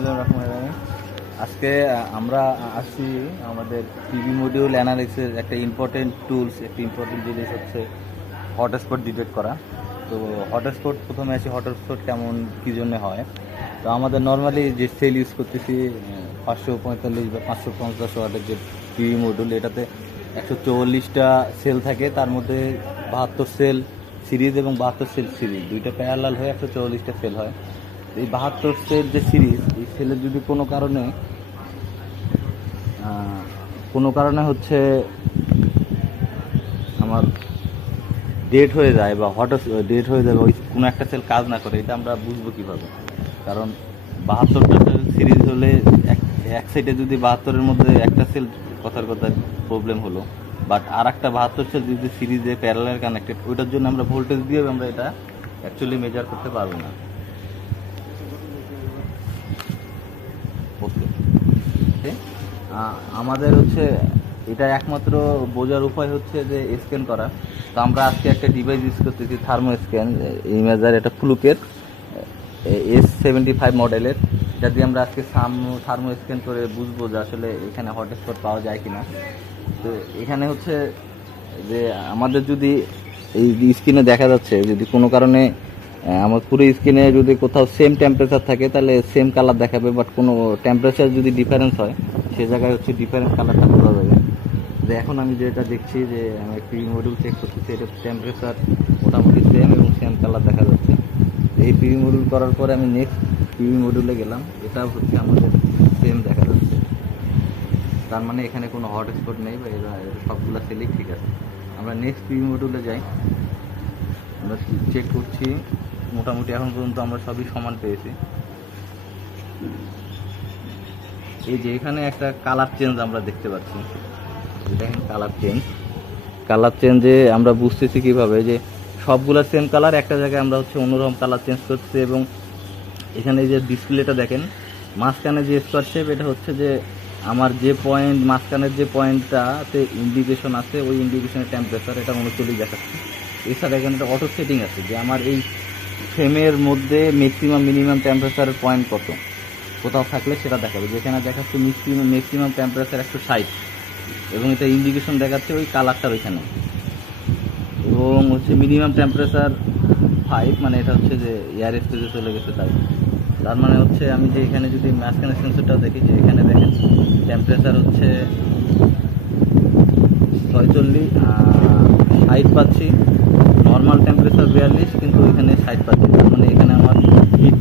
বিসমিল্লাহির রহমানির রহিম। আজকে আমরা আসছি আমাদের টিভি মডিউল অ্যানালিসিসের একটা ইম্পর্টেন্ট টুলস, একটা ইম্পর্টেন্ট জিনিস হচ্ছে হটস্পট ডিটেক্ট করা। তো হটস্পট প্রথমে আসি, হটস্পট কেমন কী জন্য হয়। তো আমাদের নর্মালি যে সেল ইউজ করতেছি 545 বা 550 ওয়াটের যে টিভি মডিউল, এটাতে 144টা সেল থাকে। তার মধ্যে 72 সেল সিরিজ এবং 72 সেল সিরিজ দুইটা প্যারালাল হয়ে 144টা সেল হয়। এই 72 সেল যে সিরিজ, এই সেলের যদি কোনো কারণে হচ্ছে আমার ডেট হয়ে যায় বা ডেট হয়ে যায়, ওই কোনো একটা সেল কাজ না করে, এটা আমরা বুঝবো কীভাবে? কারণ 72টা সিরিজ হলে এক সাইডে যদি 72-এর মধ্যে একটা সেল কথার কথা প্রবলেম হলো, বাট আর একটা 72 সেল যদি সিরিজে প্যারালাল কানেক্টেড, ওইটার জন্য আমরা ভোল্টেজ দিয়ে আমরা এটা অ্যাকচুয়ালি মেজার করতে পারবো না। ওকে, আমাদের হচ্ছে এটা একমাত্র বোঝার উপায় হচ্ছে যে স্ক্যান করা। তো আমরা আজকে একটা ডিভাইস ইউজ করতেছি, থার্মো স্ক্যান ইমেজার, এটা ফ্লুকের S75 মডেলের। এটা দিয়ে আমরা আজকে থার্মো স্ক্যান করে বুঝবো যে আসলে এখানে হটস্পট পাওয়া যায় কিনা। তো এখানে হচ্ছে যে আমাদের যদি এই স্ক্রিনে দেখা যাচ্ছে, যদি কোনো কারণে আমার পুরো স্ক্রিনে যদি কোথাও সেম টেম্পারেচার থাকে তাহলে সেম কালার দেখাবে, বাট কোনো টেম্পারেচার যদি ডিফারেন্স হয় সে জায়গায় হচ্ছে ডিফারেন্ট কালারটা বোঝা যাবে। যে এখন আমি যেটা দেখছি যে আমি টিভি মডিউল চেক করতেছি, এটা টেম্পারেচার মোটামুটি সেম এবং সেম কালার দেখা যাচ্ছে। এই টিভি মডিউল করার পরে আমি নেক্সট টিভি মডিউলে গেলাম, এটা হচ্ছে আমাদের সেম দেখা যাচ্ছে। তার মানে এখানে কোনো হটস্পট নেই বা এরা সবগুলো সেলই ঠিক আছে। আমরা নেক্সট টিভি মডিউলে যাই, আমরা চেক করছি। মোটামুটি এখন পর্যন্ত আমরা সবই সমান পেয়েছি। এই যে এখানে একটা কালার চেঞ্জ আমরা দেখতে পাচ্ছি, দেখেন কালার চেঞ্জে আমরা বুঝতেছি কীভাবে যে সবগুলো সেম কালার, একটা জায়গায় আমরা হচ্ছে অন্যরকম কালার চেঞ্জ করছি। এবং এখানে যে ডিসপ্লেটা দেখেন, মাঝখানে যে স্কোয়ার শেপ, এটা হচ্ছে যে আমার যে পয়েন্ট, মাঝখানের যে পয়েন্টটাতে ইন্ডিকেশন আছে, ওই ইন্ডিকেশনের টেম্পারেচার এটা 39 দেখাচ্ছে। এছাড়া এখানে একটা অটো সেটিং আছে যে আমার এই ফ্রেমের মধ্যে ম্যাক্সিমাম মিনিমাম টেম্পারেচারের পয়েন্ট কোথাও থাকলে সেটা দেখাবে। যেখানে দেখাচ্ছে ম্যাক্সিমাম টেম্পারেচার 160 এবং এটা ইন্ডিকেশন দেখাচ্ছে ওই কালারটার ওইখানে। এবং হচ্ছে মিনিমাম টেম্পারেচার 5, মানে এটা হচ্ছে যে এয়ার স্পেসে চলে গেছে। তার মানে হচ্ছে আমি যে এখানে যদি মাঝখানে সেন্সরটাও দেখি, যে এখানে দেখেন টেম্পারেচার হচ্ছে 46, 60 পাচ্ছি। নর্মাল টেম্পারেচার 42, কিন্তু এখানে 60 পাচ্ছি। তার মানে এখানে আমার হিট